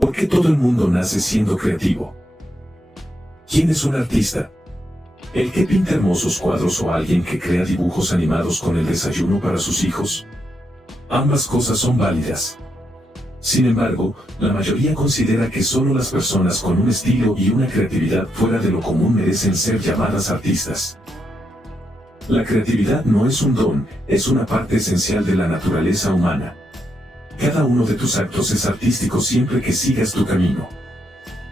¿Por qué todo el mundo nace siendo creativo? ¿Quién es un artista? ¿El que pinta hermosos cuadros o alguien que crea dibujos animados con el desayuno para sus hijos? Ambas cosas son válidas. Sin embargo, la mayoría considera que solo las personas con un estilo y una creatividad fuera de lo común merecen ser llamadas artistas. La creatividad no es un don, es una parte esencial de la naturaleza humana. Cada uno de tus actos es artístico siempre que sigas tu camino.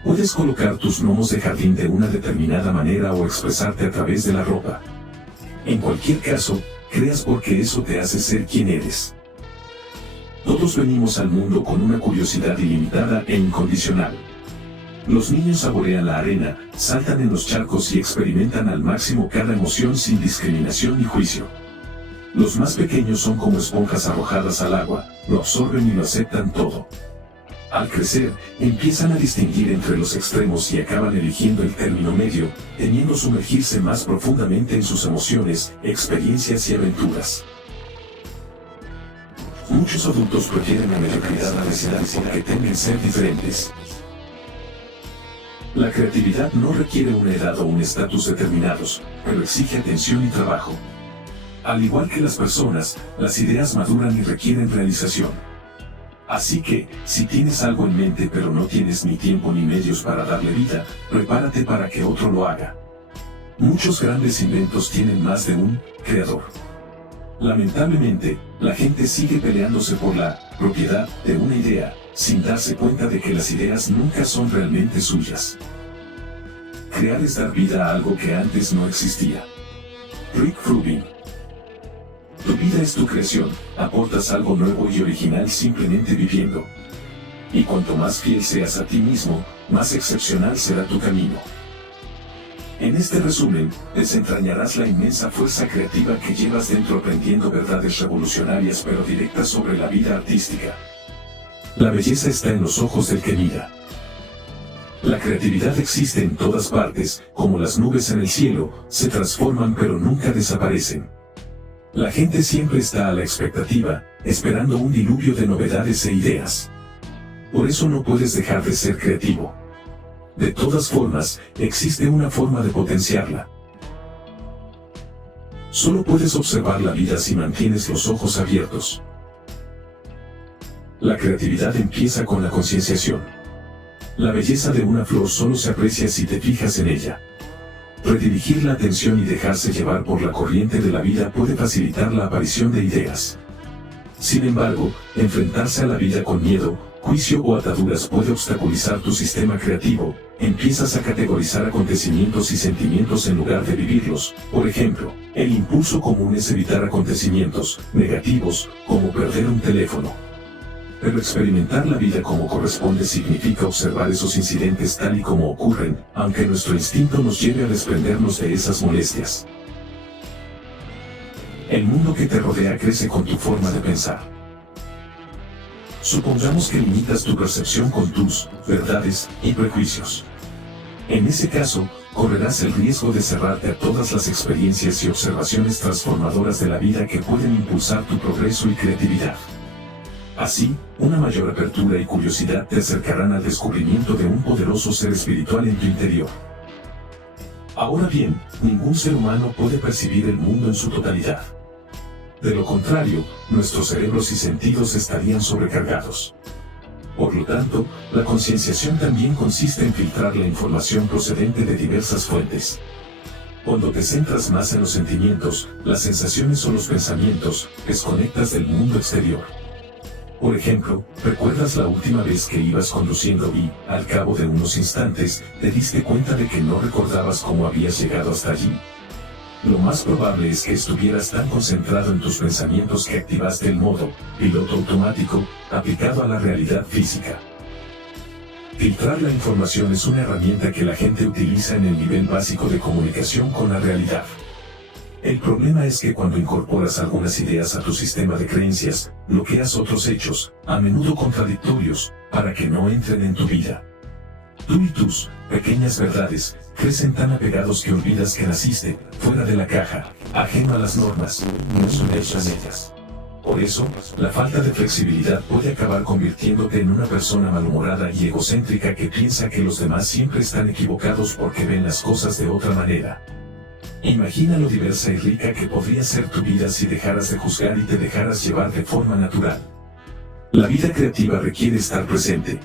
Puedes colocar tus gnomos de jardín de una determinada manera o expresarte a través de la ropa. En cualquier caso, creas porque eso te hace ser quien eres. Todos venimos al mundo con una curiosidad ilimitada e incondicional. Los niños saborean la arena, saltan en los charcos y experimentan al máximo cada emoción sin discriminación ni juicio. Los más pequeños son como esponjas arrojadas al agua, lo absorben y lo aceptan todo. Al crecer, empiezan a distinguir entre los extremos y acaban eligiendo el término medio, temiendo sumergirse más profundamente en sus emociones, experiencias y aventuras. Muchos adultos prefieren la mediocridad a la necesidad porque temen ser diferentes. La creatividad no requiere una edad o un estatus determinados, pero exige atención y trabajo. Al igual que las personas, las ideas maduran y requieren realización. Así que, si tienes algo en mente pero no tienes ni tiempo ni medios para darle vida, prepárate para que otro lo haga. Muchos grandes inventos tienen más de un creador. Lamentablemente, la gente sigue peleándose por la propiedad de una idea, sin darse cuenta de que las ideas nunca son realmente suyas. Crear es dar vida a algo que antes no existía. Rick Rubin. Tu vida es tu creación, aportas algo nuevo y original simplemente viviendo. Y cuanto más fiel seas a ti mismo, más excepcional será tu camino. En este resumen, desentrañarás la inmensa fuerza creativa que llevas dentro aprendiendo verdades revolucionarias pero directas sobre la vida artística. La belleza está en los ojos del que mira. La creatividad existe en todas partes, como las nubes en el cielo, se transforman pero nunca desaparecen. La gente siempre está a la expectativa, esperando un diluvio de novedades e ideas. Por eso no puedes dejar de ser creativo. De todas formas, existe una forma de potenciarla. Solo puedes observar la vida si mantienes los ojos abiertos. La creatividad empieza con la concienciación. La belleza de una flor solo se aprecia si te fijas en ella. Redirigir la atención y dejarse llevar por la corriente de la vida puede facilitar la aparición de ideas. Sin embargo, enfrentarse a la vida con miedo, juicio o ataduras puede obstaculizar tu sistema creativo. Empiezas a categorizar acontecimientos y sentimientos en lugar de vivirlos. Por ejemplo, el impulso común es evitar acontecimientos negativos, como perder un teléfono. Pero experimentar la vida como corresponde significa observar esos incidentes tal y como ocurren, aunque nuestro instinto nos lleve a desprendernos de esas molestias. El mundo que te rodea crece con tu forma de pensar. Supongamos que limitas tu percepción con tus verdades y prejuicios. En ese caso, correrás el riesgo de cerrarte a todas las experiencias y observaciones transformadoras de la vida que pueden impulsar tu progreso y creatividad. Así, una mayor apertura y curiosidad te acercarán al descubrimiento de un poderoso ser espiritual en tu interior. Ahora bien, ningún ser humano puede percibir el mundo en su totalidad. De lo contrario, nuestros cerebros y sentidos estarían sobrecargados. Por lo tanto, la concienciación también consiste en filtrar la información procedente de diversas fuentes. Cuando te centras más en los sentimientos, las sensaciones o los pensamientos, desconectas del mundo exterior. Por ejemplo, ¿recuerdas la última vez que ibas conduciendo y, al cabo de unos instantes, te diste cuenta de que no recordabas cómo habías llegado hasta allí? Lo más probable es que estuvieras tan concentrado en tus pensamientos que activaste el modo piloto automático, aplicado a la realidad física. Filtrar la información es una herramienta que la gente utiliza en el nivel básico de comunicación con la realidad. El problema es que cuando incorporas algunas ideas a tu sistema de creencias, bloqueas otros hechos, a menudo contradictorios, para que no entren en tu vida. Tú y tus pequeñas verdades crecen tan apegados que olvidas que naciste fuera de la caja, ajeno a las normas, y no sumergido en ellas. Por eso, la falta de flexibilidad puede acabar convirtiéndote en una persona malhumorada y egocéntrica que piensa que los demás siempre están equivocados porque ven las cosas de otra manera. Imagina lo diversa y rica que podría ser tu vida si dejaras de juzgar y te dejaras llevar de forma natural. La vida creativa requiere estar presente.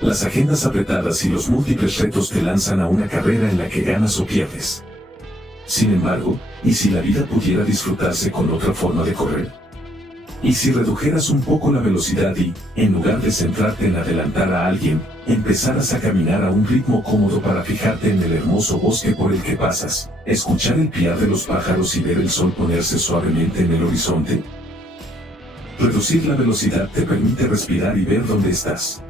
Las agendas apretadas y los múltiples retos te lanzan a una carrera en la que ganas o pierdes. Sin embargo, ¿y si la vida pudiera disfrutarse con otra forma de correr? ¿Y si redujeras un poco la velocidad y, en lugar de centrarte en adelantar a alguien, empezaras a caminar a un ritmo cómodo para fijarte en el hermoso bosque por el que pasas, escuchar el piar de los pájaros y ver el sol ponerse suavemente en el horizonte? Reducir la velocidad te permite respirar y ver dónde estás.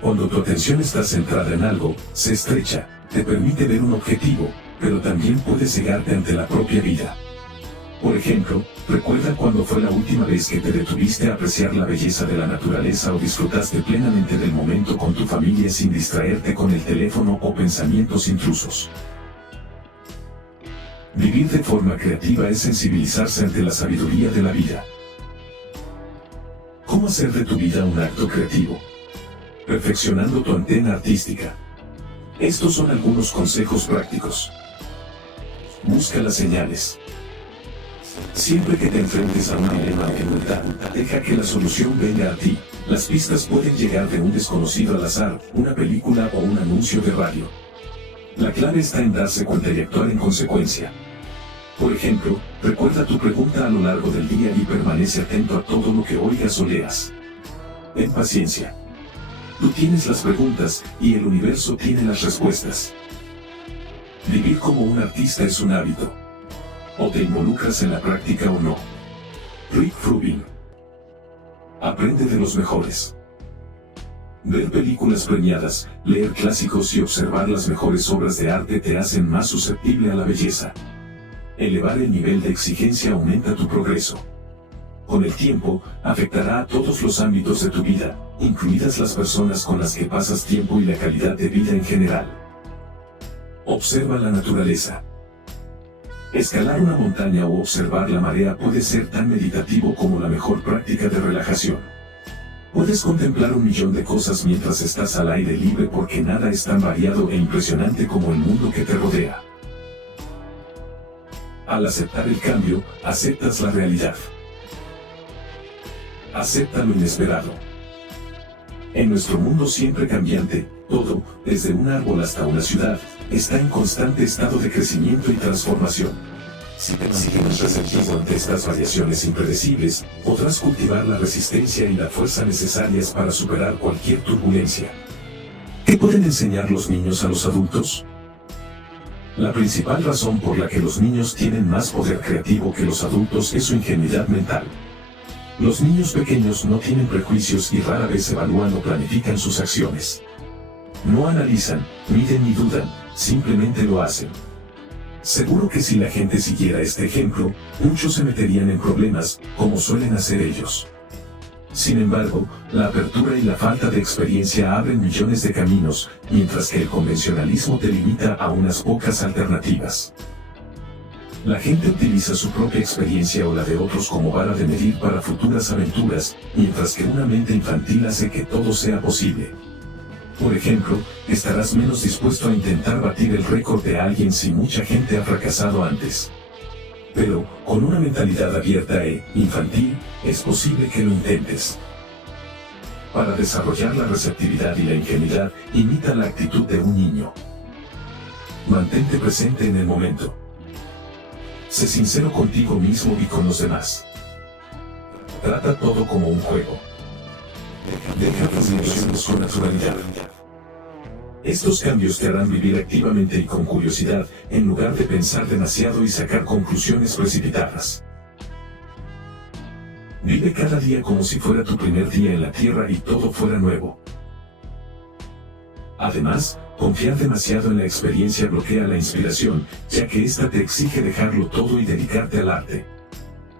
Cuando tu atención está centrada en algo, se estrecha, te permite ver un objetivo, pero también puede cegarte ante la propia vida. Por ejemplo, recuerda cuándo fue la última vez que te detuviste a apreciar la belleza de la naturaleza o disfrutaste plenamente del momento con tu familia sin distraerte con el teléfono o pensamientos intrusos. Vivir de forma creativa es sensibilizarse ante la sabiduría de la vida. ¿Cómo hacer de tu vida un acto creativo? Perfeccionando tu antena artística. Estos son algunos consejos prácticos. Busca las señales. Siempre que te enfrentes a un dilema o dificultad, deja que la solución venga a ti. Las pistas pueden llegar de un desconocido al azar, una película o un anuncio de radio. La clave está en darse cuenta y actuar en consecuencia. Por ejemplo, recuerda tu pregunta a lo largo del día y permanece atento a todo lo que oigas o leas. Ten paciencia. Tú tienes las preguntas, y el universo tiene las respuestas. Vivir como un artista es un hábito. O te involucras en la práctica o no. Rick Rubin. Aprende de los mejores. Ver películas premiadas, leer clásicos y observar las mejores obras de arte te hacen más susceptible a la belleza. Elevar el nivel de exigencia aumenta tu progreso. Con el tiempo, afectará a todos los ámbitos de tu vida, incluidas las personas con las que pasas tiempo y la calidad de vida en general. Observa la naturaleza. Escalar una montaña o observar la marea puede ser tan meditativo como la mejor práctica de relajación. Puedes contemplar 1.000.000 de cosas mientras estás al aire libre porque nada es tan variado e impresionante como el mundo que te rodea. Al aceptar el cambio, aceptas la realidad. Acepta lo inesperado. En nuestro mundo siempre cambiante, todo, desde un árbol hasta una ciudad, está en constante estado de crecimiento y transformación. Si te mantienes receptivo ante estas variaciones impredecibles, podrás cultivar la resistencia y la fuerza necesarias para superar cualquier turbulencia. ¿Qué pueden enseñar los niños a los adultos? La principal razón por la que los niños tienen más poder creativo que los adultos es su ingenuidad mental. Los niños pequeños no tienen prejuicios y rara vez evalúan o planifican sus acciones. No analizan, miden ni dudan, simplemente lo hacen. Seguro que si la gente siguiera este ejemplo, muchos se meterían en problemas, como suelen hacer ellos. Sin embargo, la apertura y la falta de experiencia abren millones de caminos, mientras que el convencionalismo te limita a unas pocas alternativas. La gente utiliza su propia experiencia o la de otros como vara de medir para futuras aventuras, mientras que una mente infantil hace que todo sea posible. Por ejemplo, estarás menos dispuesto a intentar batir el récord de alguien si mucha gente ha fracasado antes. Pero, con una mentalidad abierta e infantil, es posible que lo intentes. Para desarrollar la receptividad y la ingenuidad, imita la actitud de un niño. Mantente presente en el momento. Sé sincero contigo mismo y con los demás. Trata todo como un juego. Deja las emociones con naturalidad. Estos cambios te harán vivir activamente y con curiosidad, en lugar de pensar demasiado y sacar conclusiones precipitadas. Vive cada día como si fuera tu primer día en la tierra y todo fuera nuevo. Además, confiar demasiado en la experiencia bloquea la inspiración, ya que ésta te exige dejarlo todo y dedicarte al arte.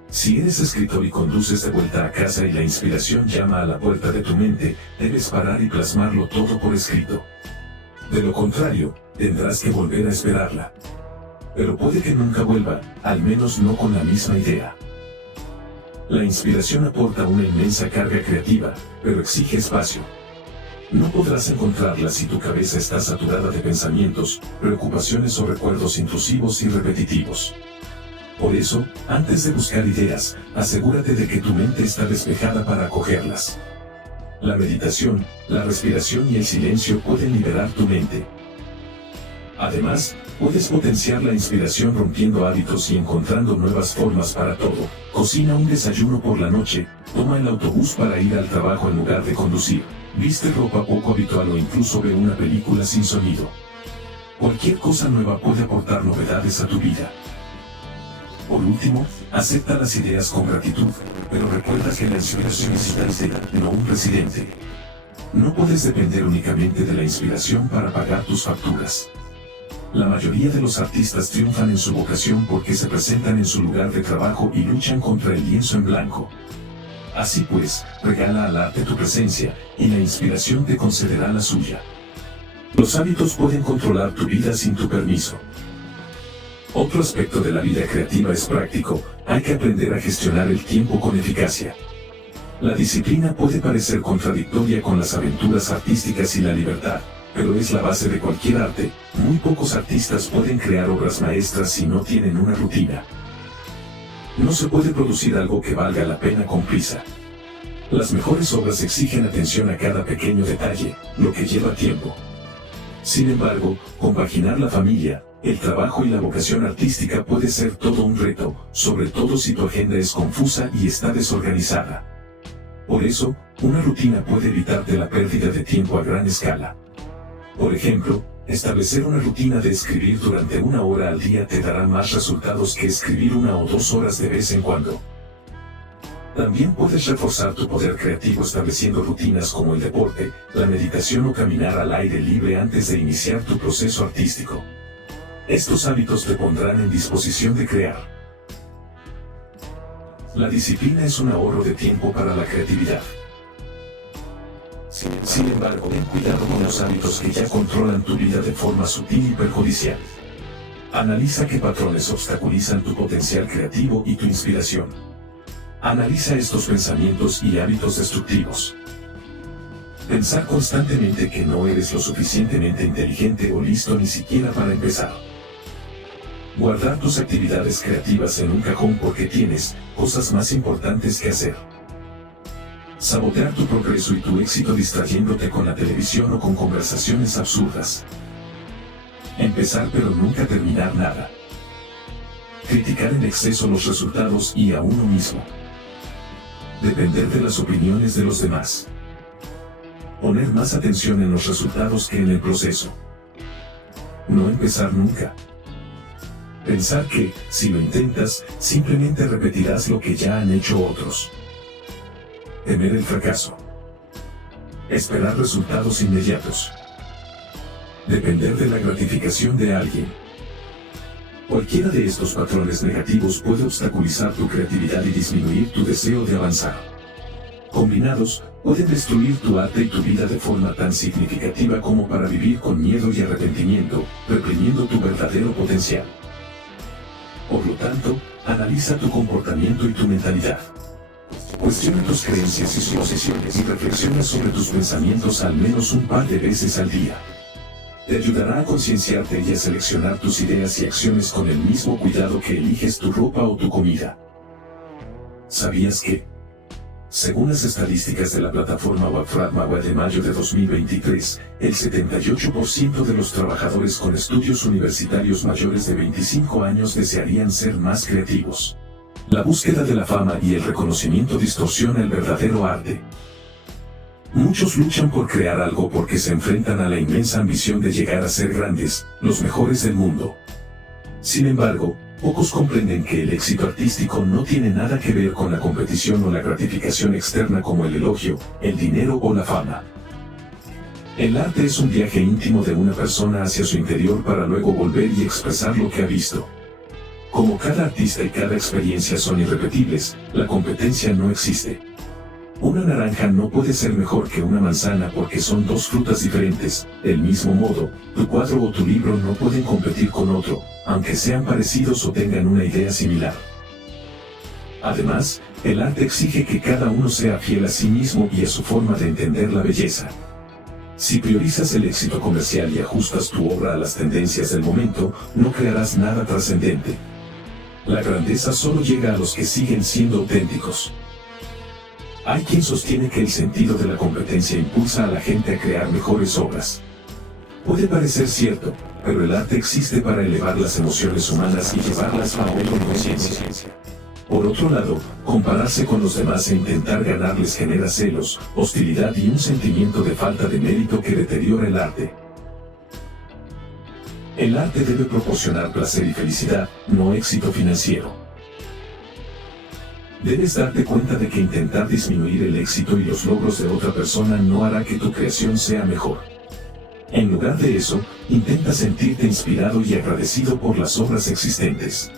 Si eres escritor y conduces de vuelta a casa y la inspiración llama a la puerta de tu mente, debes parar y plasmarlo todo por escrito. De lo contrario, tendrás que volver a esperarla. Pero puede que nunca vuelva, al menos no con la misma idea. La inspiración aporta una inmensa carga creativa, pero exige espacio. No podrás encontrarla si tu cabeza está saturada de pensamientos, preocupaciones o recuerdos intrusivos y repetitivos. Por eso, antes de buscar ideas, asegúrate de que tu mente está despejada para acogerlas. La meditación, la respiración y el silencio pueden liberar tu mente. Además, puedes potenciar la inspiración rompiendo hábitos y encontrando nuevas formas para todo. Cocina un desayuno por la noche, toma el autobús para ir al trabajo en lugar de conducir, viste ropa poco habitual o incluso ve una película sin sonido. Cualquier cosa nueva puede aportar novedades a tu vida. Por último, acepta las ideas con gratitud, pero recuerda que la inspiración es visitante, no un residente. No puedes depender únicamente de la inspiración para pagar tus facturas. La mayoría de los artistas triunfan en su vocación porque se presentan en su lugar de trabajo y luchan contra el lienzo en blanco. Así pues, regala al arte tu presencia, y la inspiración te concederá la suya. Los hábitos pueden controlar tu vida sin tu permiso. Otro aspecto de la vida creativa es práctico, hay que aprender a gestionar el tiempo con eficacia. La disciplina puede parecer contradictoria con las aventuras artísticas y la libertad, pero es la base de cualquier arte. Muy pocos artistas pueden crear obras maestras si no tienen una rutina. No se puede producir algo que valga la pena con prisa. Las mejores obras exigen atención a cada pequeño detalle, lo que lleva tiempo. Sin embargo, compaginar la familia, el trabajo y la vocación artística puede ser todo un reto, sobre todo si tu agenda es confusa y está desorganizada. Por eso, una rutina puede evitarte la pérdida de tiempo a gran escala. Por ejemplo, establecer una rutina de escribir durante 1 hora al día te dará más resultados que escribir 1 o 2 horas de vez en cuando. También puedes reforzar tu poder creativo estableciendo rutinas como el deporte, la meditación o caminar al aire libre antes de iniciar tu proceso artístico. Estos hábitos te pondrán en disposición de crear. La disciplina es un ahorro de tiempo para la creatividad. Sin embargo, ten cuidado con los hábitos que ya controlan tu vida de forma sutil y perjudicial. Analiza qué patrones obstaculizan tu potencial creativo y tu inspiración. Analiza estos pensamientos y hábitos destructivos. Pensar constantemente que no eres lo suficientemente inteligente o listo ni siquiera para empezar. Guardar tus actividades creativas en un cajón porque tienes cosas más importantes que hacer. Sabotear tu progreso y tu éxito distrayéndote con la televisión o con conversaciones absurdas. Empezar pero nunca terminar nada. Criticar en exceso los resultados y a uno mismo. Depender de las opiniones de los demás. Poner más atención en los resultados que en el proceso. No empezar nunca. Pensar que, si lo intentas, simplemente repetirás lo que ya han hecho otros. Temer el fracaso. Esperar resultados inmediatos. Depender de la gratificación de alguien. Cualquiera de estos patrones negativos puede obstaculizar tu creatividad y disminuir tu deseo de avanzar. Combinados, pueden destruir tu arte y tu vida de forma tan significativa como para vivir con miedo y arrepentimiento, reprimiendo tu verdadero potencial. Por lo tanto, analiza tu comportamiento y tu mentalidad. Cuestiona tus creencias y suposiciones y reflexiona sobre tus pensamientos al menos un par de veces al día. Te ayudará a concienciarte y a seleccionar tus ideas y acciones con el mismo cuidado que eliges tu ropa o tu comida. ¿Sabías que? Según las estadísticas de la plataforma Web de mayo de 2023, el 78% de los trabajadores con estudios universitarios mayores de 25 años desearían ser más creativos. La búsqueda de la fama y el reconocimiento distorsiona el verdadero arte. Muchos luchan por crear algo porque se enfrentan a la inmensa ambición de llegar a ser grandes, los mejores del mundo. Sin embargo, pocos comprenden que el éxito artístico no tiene nada que ver con la competición o la gratificación externa como el elogio, el dinero o la fama. El arte es un viaje íntimo de una persona hacia su interior para luego volver y expresar lo que ha visto. Como cada artista y cada experiencia son irrepetibles, la competencia no existe. Una naranja no puede ser mejor que una manzana porque son dos frutas diferentes. Del mismo modo, tu cuadro o tu libro no pueden competir con otro, aunque sean parecidos o tengan una idea similar. Además, el arte exige que cada uno sea fiel a sí mismo y a su forma de entender la belleza. Si priorizas el éxito comercial y ajustas tu obra a las tendencias del momento, no crearás nada trascendente. La grandeza solo llega a los que siguen siendo auténticos. Hay quien sostiene que el sentido de la competencia impulsa a la gente a crear mejores obras. Puede parecer cierto, pero el arte existe para elevar las emociones humanas y llevarlas a otra conciencia. Por otro lado, compararse con los demás e intentar ganarles genera celos, hostilidad y un sentimiento de falta de mérito que deteriora el arte. El arte debe proporcionar placer y felicidad, no éxito financiero. Debes darte cuenta de que intentar disminuir el éxito y los logros de otra persona no hará que tu creación sea mejor. En lugar de eso, intenta sentirte inspirado y agradecido por las obras existentes.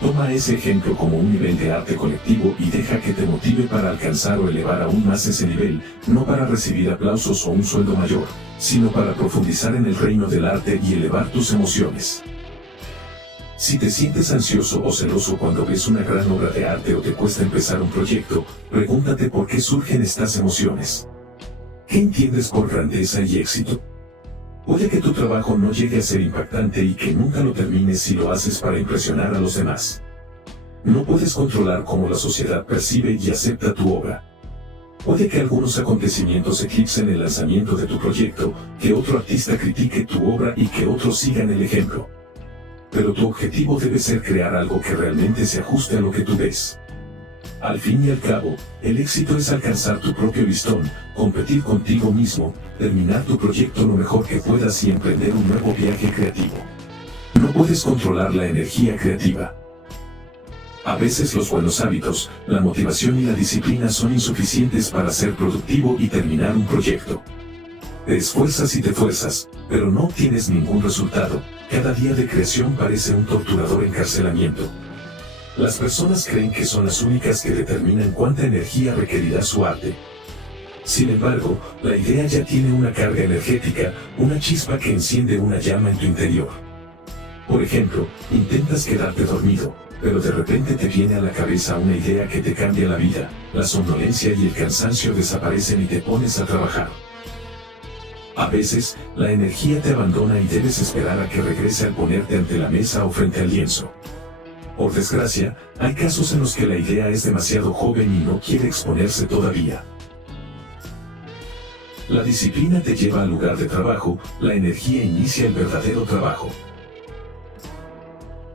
Toma ese ejemplo como un nivel de arte colectivo y deja que te motive para alcanzar o elevar aún más ese nivel, no para recibir aplausos o un sueldo mayor, sino para profundizar en el reino del arte y elevar tus emociones. Si te sientes ansioso o celoso cuando ves una gran obra de arte o te cuesta empezar un proyecto, pregúntate por qué surgen estas emociones. ¿Qué entiendes por grandeza y éxito? Puede que tu trabajo no llegue a ser impactante y que nunca lo termines si lo haces para impresionar a los demás. No puedes controlar cómo la sociedad percibe y acepta tu obra. Puede que algunos acontecimientos eclipsen el lanzamiento de tu proyecto, que otro artista critique tu obra y que otros sigan el ejemplo. Pero tu objetivo debe ser crear algo que realmente se ajuste a lo que tú ves. Al fin y al cabo, el éxito es alcanzar tu propio listón, competir contigo mismo, terminar tu proyecto lo mejor que puedas y emprender un nuevo viaje creativo. No puedes controlar la energía creativa. A veces los buenos hábitos, la motivación y la disciplina son insuficientes para ser productivo y terminar un proyecto. Te esfuerzas y te fuerzas, pero no obtienes ningún resultado. Cada día de creación parece un torturador encarcelamiento. Las personas creen que son las únicas que determinan cuánta energía requerirá su arte. Sin embargo, la idea ya tiene una carga energética, una chispa que enciende una llama en tu interior. Por ejemplo, intentas quedarte dormido, pero de repente te viene a la cabeza una idea que te cambia la vida, la somnolencia y el cansancio desaparecen y te pones a trabajar. A veces, la energía te abandona y debes esperar a que regrese al ponerte ante la mesa o frente al lienzo. Por desgracia, hay casos en los que la idea es demasiado joven y no quiere exponerse todavía. La disciplina te lleva al lugar de trabajo, la energía inicia el verdadero trabajo.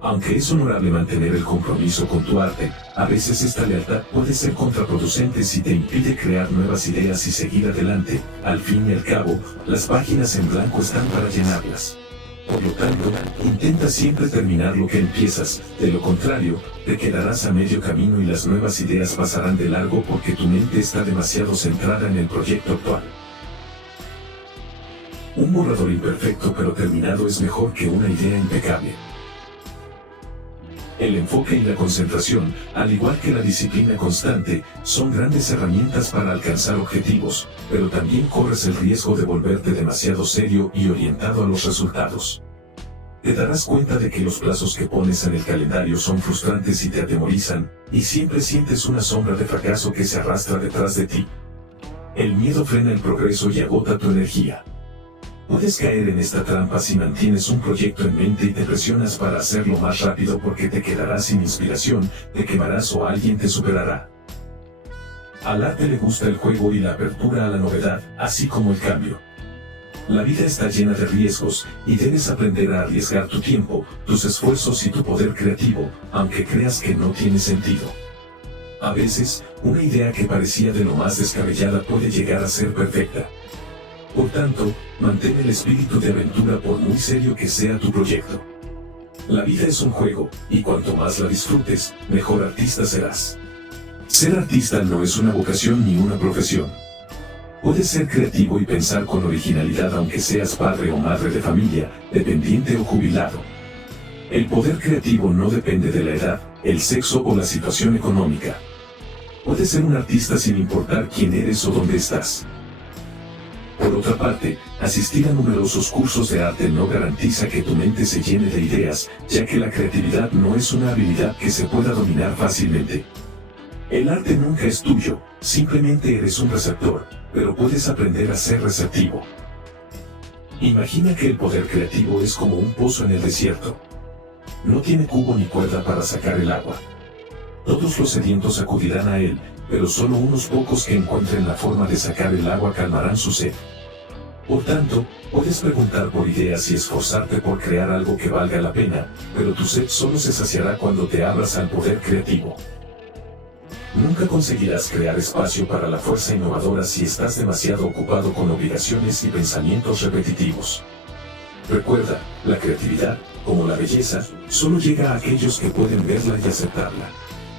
Aunque es honorable mantener el compromiso con tu arte, a veces esta lealtad puede ser contraproducente si te impide crear nuevas ideas y seguir adelante. Al fin y al cabo, las páginas en blanco están para llenarlas. Por lo tanto, intenta siempre terminar lo que empiezas, de lo contrario, te quedarás a medio camino y las nuevas ideas pasarán de largo porque tu mente está demasiado centrada en el proyecto actual. Un borrador imperfecto pero terminado es mejor que una idea impecable. El enfoque y la concentración, al igual que la disciplina constante, son grandes herramientas para alcanzar objetivos, pero también corres el riesgo de volverte demasiado serio y orientado a los resultados. Te darás cuenta de que los plazos que pones en el calendario son frustrantes y te atemorizan, y siempre sientes una sombra de fracaso que se arrastra detrás de ti. El miedo frena el progreso y agota tu energía. Puedes caer en esta trampa si mantienes un proyecto en mente y te presionas para hacerlo más rápido porque te quedarás sin inspiración, te quemarás o alguien te superará. Al arte le gusta el juego y la apertura a la novedad, así como el cambio. La vida está llena de riesgos, y debes aprender a arriesgar tu tiempo, tus esfuerzos y tu poder creativo, aunque creas que no tiene sentido. A veces, una idea que parecía de lo más descabellada puede llegar a ser perfecta. Por tanto, mantén el espíritu de aventura por muy serio que sea tu proyecto. La vida es un juego, y cuanto más la disfrutes, mejor artista serás. Ser artista no es una vocación ni una profesión. Puedes ser creativo y pensar con originalidad aunque seas padre o madre de familia, dependiente o jubilado. El poder creativo no depende de la edad, el sexo o la situación económica. Puedes ser un artista sin importar quién eres o dónde estás. Por otra parte, asistir a numerosos cursos de arte no garantiza que tu mente se llene de ideas, ya que la creatividad no es una habilidad que se pueda dominar fácilmente. El arte nunca es tuyo, simplemente eres un receptor, pero puedes aprender a ser receptivo. Imagina que el poder creativo es como un pozo en el desierto. No tiene cubo ni cuerda para sacar el agua. Todos los sedientos acudirán a él, pero solo unos pocos que encuentren la forma de sacar el agua calmarán su sed. Por tanto, puedes preguntar por ideas y esforzarte por crear algo que valga la pena, pero tu sed solo se saciará cuando te abras al poder creativo. Nunca conseguirás crear espacio para la fuerza innovadora si estás demasiado ocupado con obligaciones y pensamientos repetitivos. Recuerda, la creatividad, como la belleza, solo llega a aquellos que pueden verla y aceptarla.